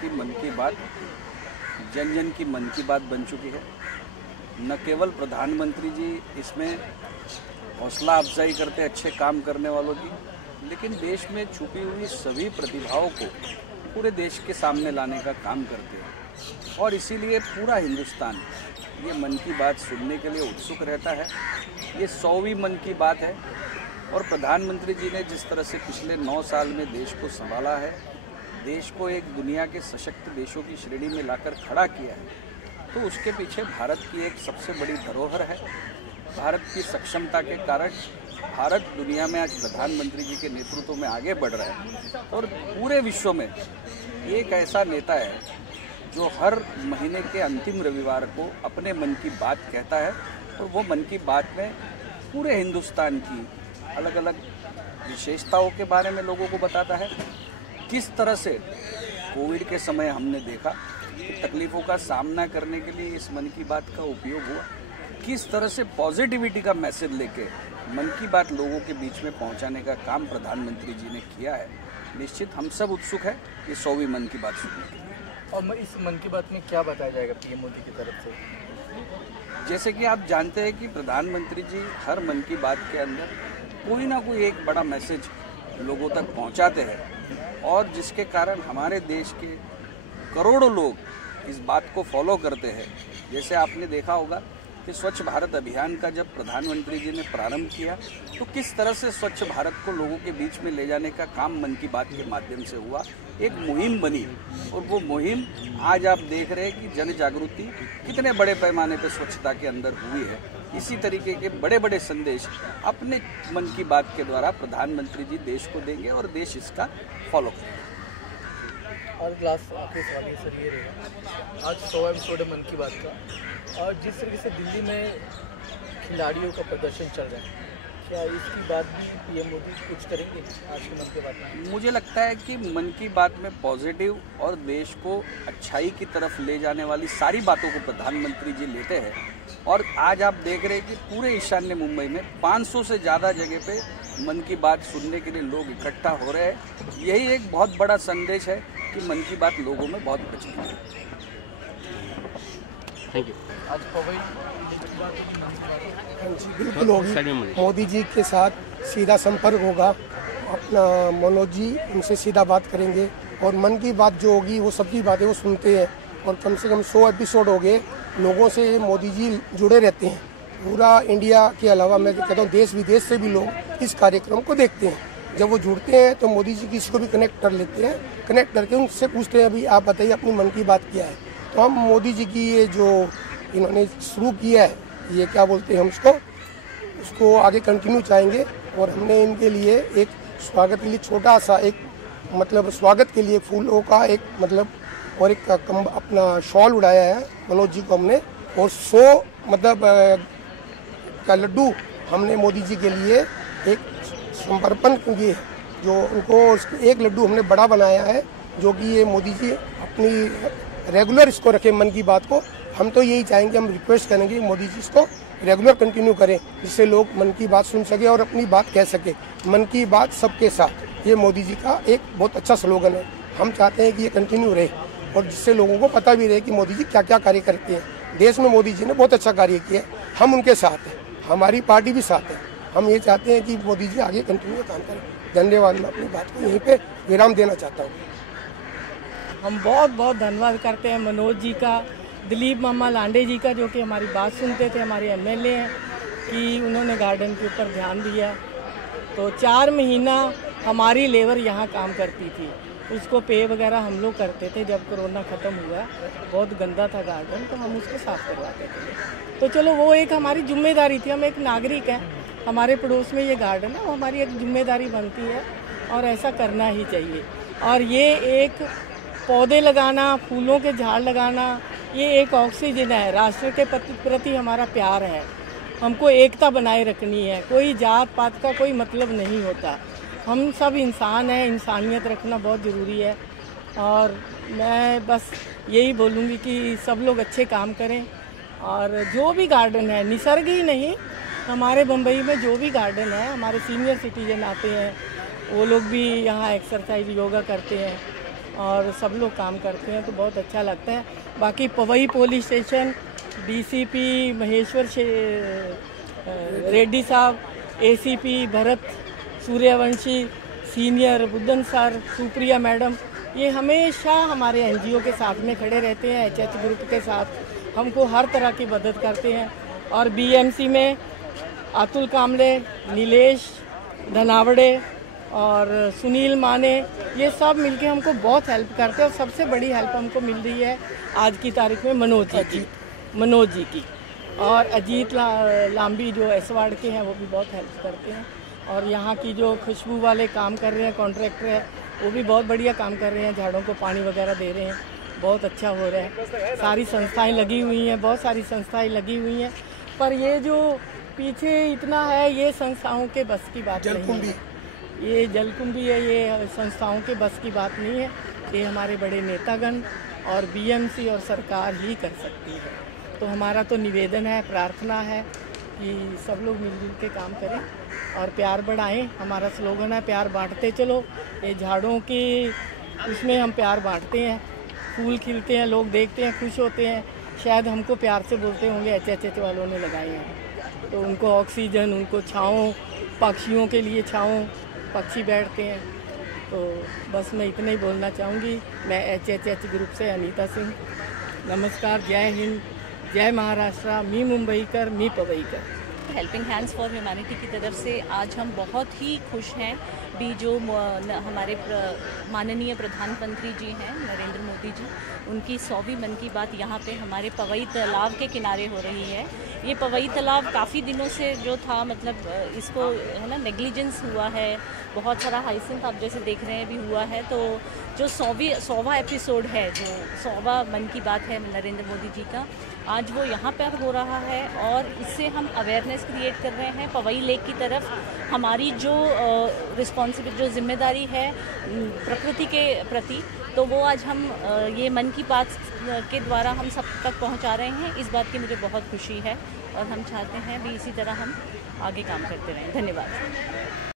की मन की बात जन जन की मन की बात बन चुकी है। न केवल प्रधानमंत्री जी इसमें हौसला अफजाई करते अच्छे काम करने वालों की, लेकिन देश में छुपी हुई सभी प्रतिभाओं को पूरे देश के सामने लाने का काम करते हैं। और इसीलिए पूरा हिंदुस्तान ये मन की बात सुनने के लिए उत्सुक रहता है। ये 100वीं मन की बात है और प्रधानमंत्री जी ने जिस तरह से पिछले 9 साल में देश को संभाला है, देश को एक दुनिया के सशक्त देशों की श्रेणी में लाकर खड़ा किया है, तो उसके पीछे भारत की एक सबसे बड़ी धरोहर है। भारत की सक्षमता के कारण भारत दुनिया में आज प्रधानमंत्री जी के नेतृत्व में आगे बढ़ रहा है और पूरे विश्व में एक ऐसा नेता है जो हर महीने के अंतिम रविवार को अपने मन की बात कहता है और वो मन की बात में पूरे हिंदुस्तान की अलग अलग विशेषताओं के बारे में लोगों को बताता है। किस तरह से कोविड के समय हमने देखा कि तकलीफ़ों का सामना करने के लिए इस मन की बात का उपयोग हुआ, किस तरह से पॉजिटिविटी का मैसेज लेके मन की बात लोगों के बीच में पहुंचाने का काम प्रधानमंत्री जी ने किया है। निश्चित हम सब उत्सुक है ये 100वीं मन की बात सुनने के लिए। और इस मन की बात में क्या बताया जाएगा पीएम मोदी की तरफ से? जैसे कि आप जानते हैं कि प्रधानमंत्री जी हर मन की बात के अंदर कोई ना कोई एक बड़ा मैसेज लोगों तक पहुंचाते हैं और जिसके कारण हमारे देश के करोड़ों लोग इस बात को फॉलो करते हैं। जैसे आपने देखा होगा कि स्वच्छ भारत अभियान का जब प्रधानमंत्री जी ने प्रारंभ किया तो किस तरह से स्वच्छ भारत को लोगों के बीच में ले जाने का काम मन की बात के माध्यम से हुआ, एक मुहिम बनी और वो मुहिम आज आप देख रहे हैं कि जन जागृति कितने बड़े पैमाने पर स्वच्छता के अंदर हुई है। इसी तरीके के बड़े बड़े संदेश अपने मन की बात के द्वारा प्रधानमंत्री जी देश को देंगे और देश इसका फॉलो करेगा। और ग्लास आखिरी सवाल ये सर ये रहेगा, आज 100वां एपिसोड है मन की बात का और जिस तरीके से दिल्ली में खिलाड़ियों का प्रदर्शन चल रहा है, क्या इसकी बात भी पीएम मोदी कुछ करेंगे आज की मन की बात में? मुझे लगता है कि मन की बात में पॉजिटिव और देश को अच्छाई की तरफ ले जाने वाली सारी बातों को प्रधानमंत्री जी लेते हैं और आज आप देख रहे हैं कि पूरे ईशान्य मुंबई में 500 से ज़्यादा जगह पे मन की बात सुनने के लिए लोग इकट्ठा हो रहे हैं। यही एक बहुत बड़ा संदेश है कि मन की बात लोगों में बहुत प्रचलित है। Thank you. आज बिल्कुल होगी, मोदी जी के साथ सीधा संपर्क होगा, अपना मनोज जी उनसे सीधा बात करेंगे और मन की बात जो होगी वो सबकी बातें वो सुनते हैं और कम से कम 100 एपिसोड हो गए, लोगों से मोदी जी जुड़े रहते हैं। पूरा इंडिया के अलावा मैं कहता हूँ देश विदेश से भी लोग इस कार्यक्रम को देखते हैं। जब वो जुड़ते हैं तो मोदी जी किसी को भी कनेक्ट कर लेते हैं, कनेक्ट करके उनसे पूछते हैं अभी आप बताइए अपनी मन की बात क्या है। तो हम मोदी जी की ये जो इन्होंने शुरू किया है, ये क्या बोलते हैं हम उसको आगे कंटिन्यू चाहेंगे और हमने इनके लिए एक स्वागत के लिए छोटा सा एक मतलब स्वागत के लिए फूलों का एक मतलब और एक अपना शॉल उड़ाया है मनोज जी को हमने और 100 मतलब का लड्डू हमने मोदी जी के लिए एक समर्पण किए, जो उनको एक लड्डू हमने बड़ा बनाया है जो कि ये मोदी जी अपनी रेगुलर इसको रखें मन की बात को। हम तो यही चाहेंगे, हम रिक्वेस्ट करेंगे मोदी जी इसको रेगुलर कंटिन्यू करें जिससे लोग मन की बात सुन सके और अपनी बात कह सके। मन की बात सबके साथ, ये मोदी जी का एक बहुत अच्छा स्लोगन है। हम चाहते हैं कि ये कंटिन्यू रहे और जिससे लोगों को पता भी रहे कि मोदी जी क्या क्या कार्य करते हैं। देश में मोदी जी ने बहुत अच्छा कार्य किया, हम उनके साथ हैं, हमारी पार्टी भी साथ है। हम ये चाहते हैं कि मोदी जी आगे कंटिन्यू काम करें। धन्यवाद। मैं अपनी बात को यहीं पे विराम देना चाहता हूँ। हम बहुत बहुत धन्यवाद करते हैं मनोज जी का, दिलीप मामा लांडे जी का जो कि हमारी बात सुनते थे, हमारे एमएलए हैं, कि उन्होंने गार्डन के ऊपर ध्यान दिया। तो 4 महीना हमारी लेबर यहाँ काम करती थी, उसको पे वगैरह हम लोग करते थे। जब कोरोना ख़त्म हुआ, बहुत गंदा था गार्डन, तो हम उसको साफ़ करवाते थे। तो चलो वो एक हमारी जिम्मेदारी थी, हम एक नागरिक हैं, हमारे पड़ोस में ये गार्डन है, वो हमारी एक जिम्मेदारी बनती है और ऐसा करना ही चाहिए। और ये एक पौधे लगाना, फूलों के झाड़ लगाना, ये एक ऑक्सीजन है। राष्ट्र के प्रति हमारा प्यार है, हमको एकता बनाए रखनी है। कोई जात पात का कोई मतलब नहीं होता, हम सब इंसान हैं, इंसानियत रखना बहुत ज़रूरी है। और मैं बस यही बोलूँगी कि सब लोग अच्छे काम करें और जो भी गार्डन है, निसर्ग ही नहीं, हमारे बम्बई में जो भी गार्डन है, हमारे सीनियर सिटीजन आते हैं, वो लोग भी यहाँ एक्सरसाइज योगा करते हैं और सब लोग काम करते हैं तो बहुत अच्छा लगता है। बाकी Powai police station, DCP Maheshwar Reddy sahab, ACP Bharat Suryavanshi, senior Buddhan sir, Supriya madam, ये हमेशा हमारे एनजीओ के साथ में खड़े रहते हैं। एचएच ग्रुप के साथ हमको हर तरह की मदद करते हैं। और बीएमसी में अतुल कामले, नीलेश धनावड़े और सुनील माने, ये सब मिलके हमको बहुत हेल्प करते हैं। और सबसे बड़ी हेल्प हमको मिल रही है आज की तारीख में मनोज जी की और अजीत लांबी जो एसवाड़ के हैं वो भी बहुत हेल्प करते हैं। और यहाँ की जो खुशबू वाले काम कर रहे हैं कॉन्ट्रैक्टर है, वो भी बहुत बढ़िया काम कर रहे हैं, झाड़ों को पानी वगैरह दे रहे हैं, बहुत अच्छा हो रहा है। सारी संस्थाएं लगी हुई हैं, बहुत सारी संस्थाएं लगी हुई हैं, पर ये जो पीछे इतना है ये संस्थाओं के बस की बात नहीं है। ये जलकुंभी है, ये संस्थाओं के बस की बात नहीं है। ये हमारे बड़े नेतागण और बीएमसी और सरकार ही कर सकती है। तो हमारा तो निवेदन है, प्रार्थना है कि सब लोग मिलजुल के काम करें और प्यार बढ़ाएं। हमारा स्लोगन है प्यार बांटते चलो। ये झाड़ों की उसमें हम प्यार बांटते हैं, फूल खिलते हैं, लोग देखते हैं, खुश होते हैं। शायद हमको प्यार से बोलते होंगे एचएच वालों ने लगाए हैं, तो उनको ऑक्सीजन, उनको छाँव, पक्षियों के लिए छाँव, पक्षी बैठते हैं। तो बस मैं इतना ही बोलना चाहूँगी। मैं एचएच ग्रुप से अनीता सिंह, नमस्कार, जय हिंद, जय महाराष्ट्र, मी मुंबईकर, मी पवईकर। हेल्पिंग हैंड्स फॉर ह्यूमैनिटी की तरफ से आज हम बहुत ही खुश हैं भी जो हमारे माननीय प्रधानमंत्री जी हैं नरेंद्र मोदी जी, उनकी 100वीं मन की बात यहाँ पे हमारे पवई तालाब के किनारे हो रही है। ये पवई तालाब काफ़ी दिनों से जो था, मतलब इसको है ना नेग्लिजेंस हुआ है, बहुत सारा हाइसिंथ आप जैसे देख रहे हैं भी हुआ है। तो जो 100वां एपिसोड है, जो 100वां मन की बात है नरेंद्र मोदी जी का, आज वो यहाँ पर हो रहा है और इससे हम अवेयरनेस क्रिएट कर रहे हैं पवई लेक की तरफ। हमारी जो रिस्पॉन्सिबिलिटी, जो जिम्मेदारी है प्रकृति के प्रति, तो वो आज हम ये मन की बात के द्वारा हम सब तक पहुंचा रहे हैं। इस बात की मुझे बहुत खुशी है और हम चाहते हैं भी इसी तरह हम आगे काम करते रहें। धन्यवाद।